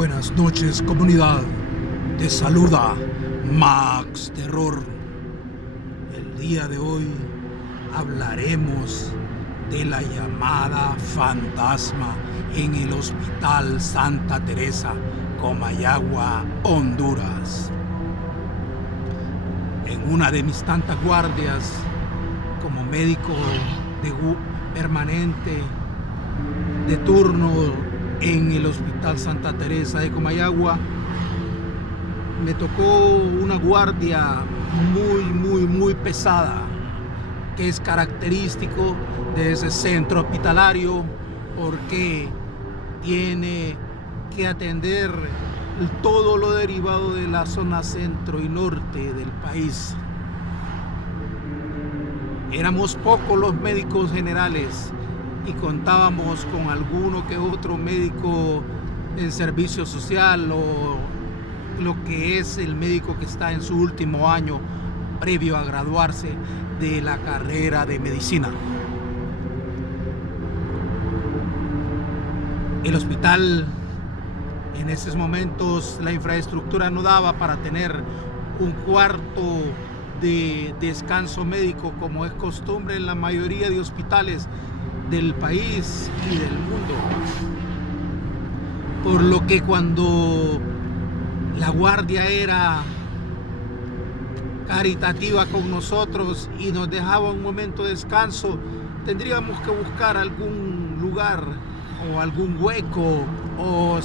Buenas noches, comunidad. Te saluda Max Terror. El día de hoy hablaremos de la llamada fantasma en el Hospital Santa Teresa, Comayagua, Honduras. En una de mis tantas guardias como médico permanente de turno en el Hospital Santa Teresa de Comayagua, me tocó una guardia muy pesada, que es característico de ese centro hospitalario porque tiene que atender todo lo derivado de la zona centro y norte del país. Éramos pocos los médicos generales y contábamos con alguno que otro médico en servicio social o lo que es el médico que está en su último año previo a graduarse de la carrera de medicina. El hospital, en esos momentos, la infraestructura no daba para tener un cuarto de descanso médico como es costumbre en la mayoría de hospitales del país y del mundo. Por lo que cuando la guardia era caritativa con nosotros y nos dejaba un momento de descanso, tendríamos que buscar algún lugar o algún hueco o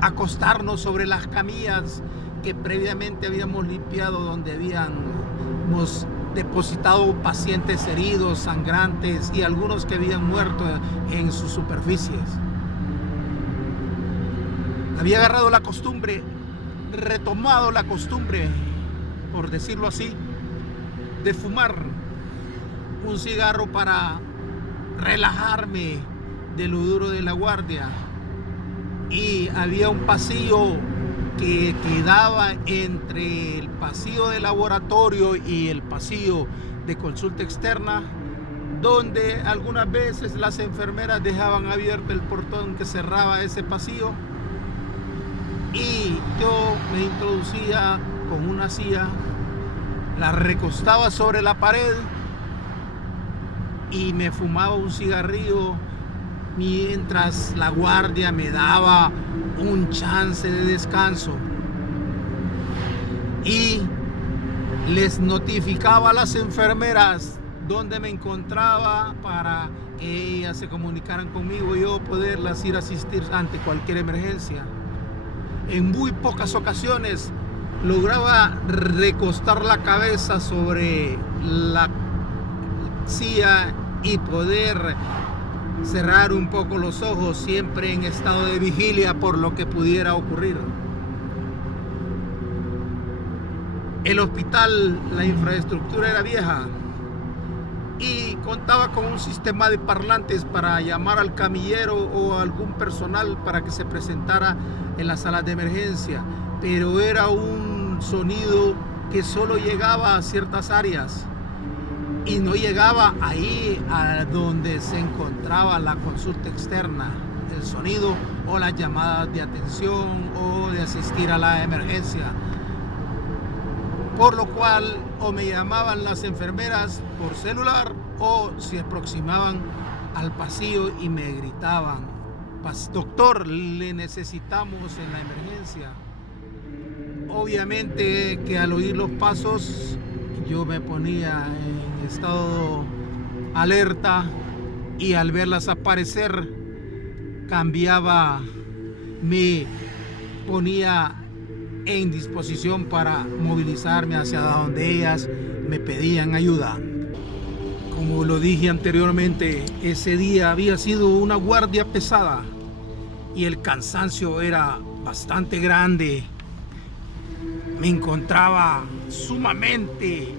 acostarnos sobre las camillas que previamente habíamos limpiado, donde habíamos depositado pacientes heridos, sangrantes y algunos que habían muerto en sus superficies. Había agarrado la costumbre, retomado la costumbre, por decirlo así, de fumar un cigarro para relajarme de lo duro de la guardia. Y había un pasillo que quedaba entre el pasillo de laboratorio y el pasillo de consulta externa, donde algunas veces las enfermeras dejaban abierto el portón que cerraba ese pasillo, y yo me introducía con una silla, la recostaba sobre la pared y me fumaba un cigarrillo mientras la guardia me daba un chance de descanso, y les notificaba a las enfermeras dónde me encontraba para que ellas se comunicaran conmigo y yo poderlas ir a asistir ante cualquier emergencia. En muy pocas ocasiones lograba recostar la cabeza sobre la silla y poder cerrar un poco los ojos, siempre en estado de vigilia por lo que pudiera ocurrir. El hospital, la infraestructura era vieja y contaba con un sistema de parlantes para llamar al camillero o algún personal para que se presentara en las salas de emergencia, pero era un sonido que solo llegaba a ciertas áreas y no llegaba ahí a donde se encontraba la consulta externa, el sonido o las llamadas de atención o de asistir a la emergencia. Por lo cual o me llamaban las enfermeras por celular o se aproximaban al pasillo y me gritaban: doctor, le necesitamos en la emergencia. Obviamente que al oír los pasos yo me ponía en estado alerta y al verlas aparecer me ponía en disposición para movilizarme hacia donde ellas me pedían ayuda. Como lo dije anteriormente, ese día había sido una guardia pesada y el cansancio era bastante grande. Me encontraba sumamente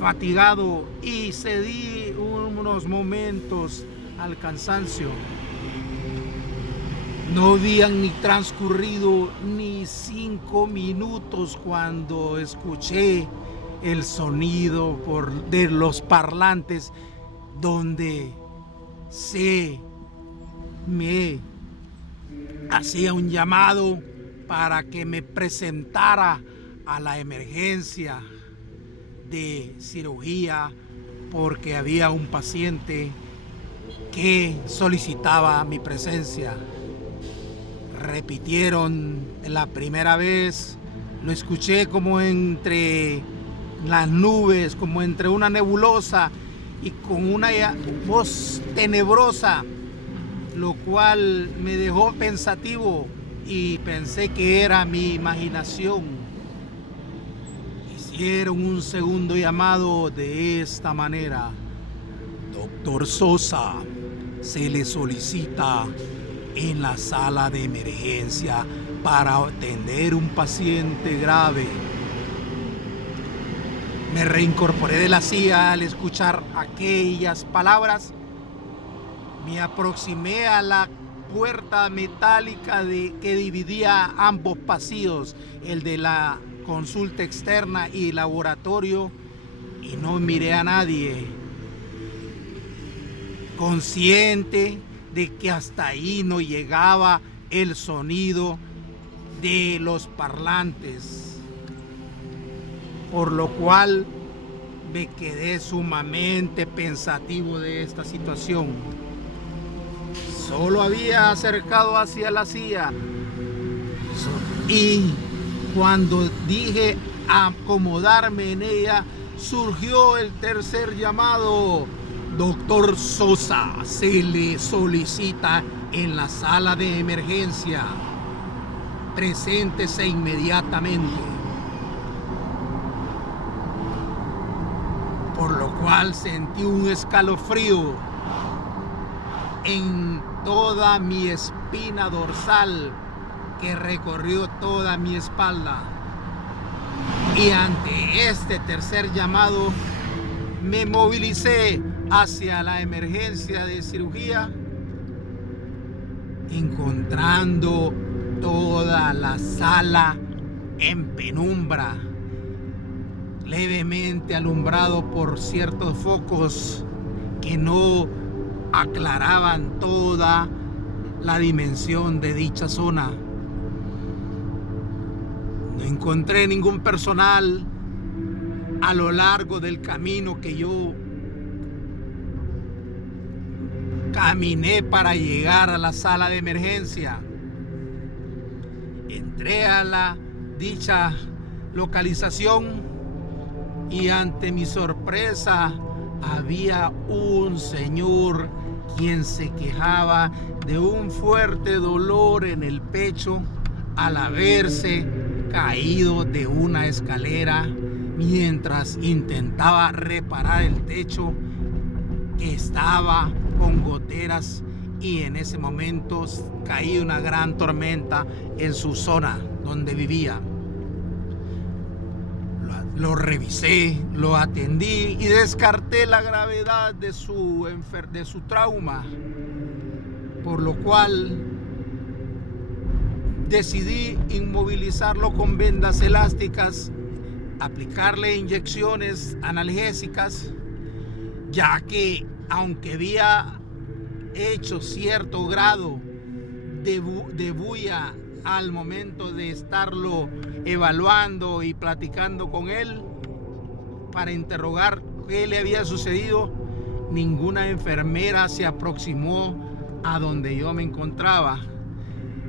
fatigado y cedí unos momentos al cansancio. No habían ni transcurrido ni 5 minutos cuando escuché el sonido de los parlantes donde se me hacía un llamado para que me presentara a la emergencia de cirugía porque había un paciente que solicitaba mi presencia. Repitieron la primera vez, lo escuché como entre las nubes, como entre una nebulosa y con una voz tenebrosa, lo cual me dejó pensativo y pensé que era mi imaginación. Hicieron un segundo llamado de esta manera: Doctor Sosa, se le solicita en la sala de emergencia para atender un paciente grave. Me reincorporé de la silla al escuchar aquellas palabras. Me aproximé a la puerta metálica que dividía ambos pasillos, el de la consulta externa y laboratorio, y no miré a nadie, consciente de que hasta ahí no llegaba el sonido de los parlantes, por lo cual me quedé sumamente pensativo de esta situación. Solo había acercado hacia la silla y cuando dije acomodarme en ella, surgió el tercer llamado: Doctor Sosa, se le solicita en la sala de emergencia. Preséntese inmediatamente. Por lo cual sentí un escalofrío en toda mi espina dorsal que recorrió toda mi espalda. Y ante este tercer llamado me movilicé hacia la emergencia de cirugía, encontrando toda la sala en penumbra, levemente alumbrado por ciertos focos que no aclaraban toda la dimensión de dicha zona. No encontré ningún personal a lo largo del camino que yo caminé para llegar a la sala de emergencia. Entré a la dicha localización y ante mi sorpresa había un señor quien se quejaba de un fuerte dolor en el pecho al haberse caído de una escalera mientras intentaba reparar el techo que estaba con goteras, y en ese momento caía una gran tormenta en su zona donde vivía. Lo revisé, lo atendí y descarté la gravedad de su trauma, por lo cual decidí inmovilizarlo con vendas elásticas, aplicarle inyecciones analgésicas, ya que aunque había hecho cierto grado de bulla al momento de estarlo evaluando y platicando con él para interrogar qué le había sucedido, ninguna enfermera se aproximó a donde yo me encontraba.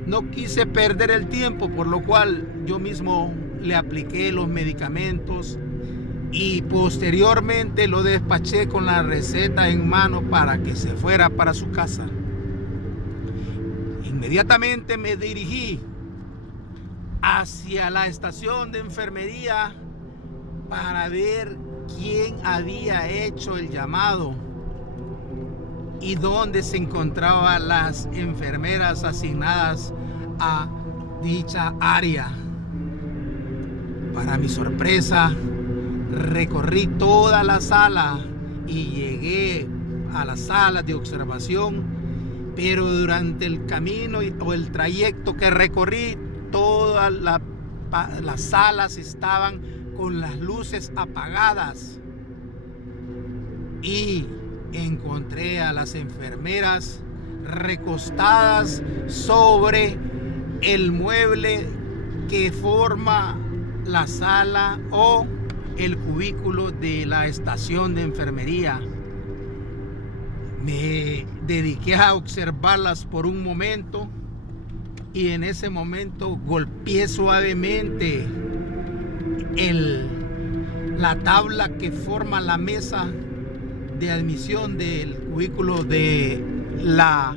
No quise perder el tiempo, por lo cual yo mismo le apliqué los medicamentos y posteriormente lo despaché con la receta en mano para que se fuera para su casa. Inmediatamente me dirigí hacia la estación de enfermería para ver quién había hecho el llamado y dónde se encontraban las enfermeras asignadas a dicha área. Para mi sorpresa, recorrí toda la sala y llegué a la sala de observación, pero durante el camino o el trayecto que recorrí, todas las salas estaban con las luces apagadas y encontré a las enfermeras recostadas sobre el mueble que forma la sala o el cubículo de la estación de enfermería. Me dediqué a observarlas por un momento y en ese momento golpeé suavemente la tabla que forma la mesa de admisión del cubículo de la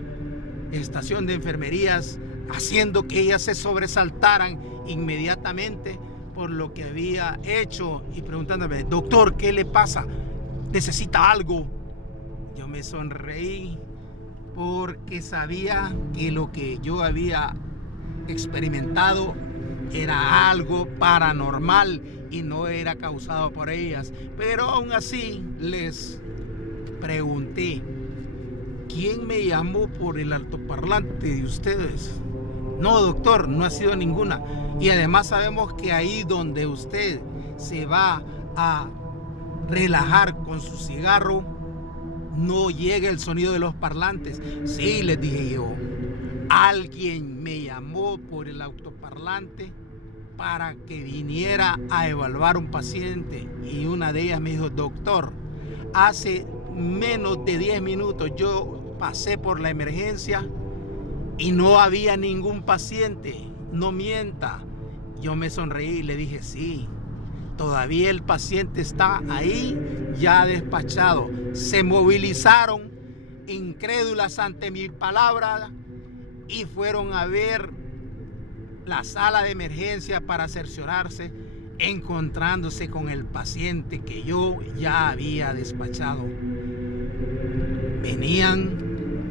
estación de enfermerías, haciendo que ellas se sobresaltaran inmediatamente por lo que había hecho y preguntándome: doctor, ¿qué le pasa? ¿Necesita algo? Yo me sonreí porque sabía que lo que yo había experimentado era algo paranormal y no era causado por ellas. Pero aún así les pregunté: ¿quién me llamó por el altoparlante de ustedes? No, doctor, no ha sido ninguna. Y además sabemos que ahí donde usted se va a relajar con su cigarro, no llega el sonido de los parlantes. Sí, les dije yo, alguien me llamó por el altoparlante para que viniera a evaluar un paciente. Y una de ellas me dijo: doctor, hace menos de 10 minutos yo pasé por la emergencia y no había ningún paciente. No mienta. Yo me sonreí y le dije: sí, todavía el paciente está ahí, ya despachado. Se movilizaron incrédulas ante mi palabra y fueron a ver la sala de emergencia para cerciorarse, encontrándose con el paciente que yo ya había despachado. Venían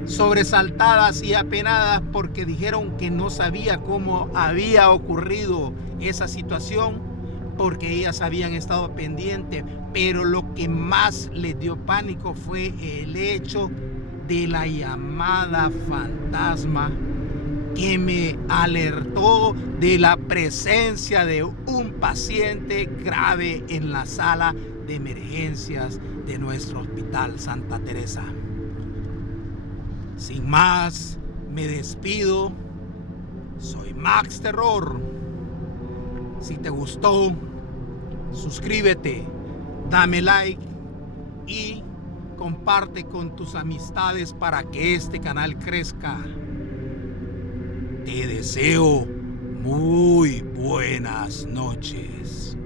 sobresaltadas y apenadas porque dijeron que no sabía cómo había ocurrido esa situación, porque ellas habían estado pendientes, pero lo que más les dio pánico fue el hecho de la llamada fantasma que me alertó de la presencia de un paciente grave en la sala de emergencias de nuestro hospital Santa Teresa. Sin más, me despido. Soy Max Terror. Si te gustó, suscríbete, dame like y comparte con tus amistades para que este canal crezca. Te deseo muy buenas noches.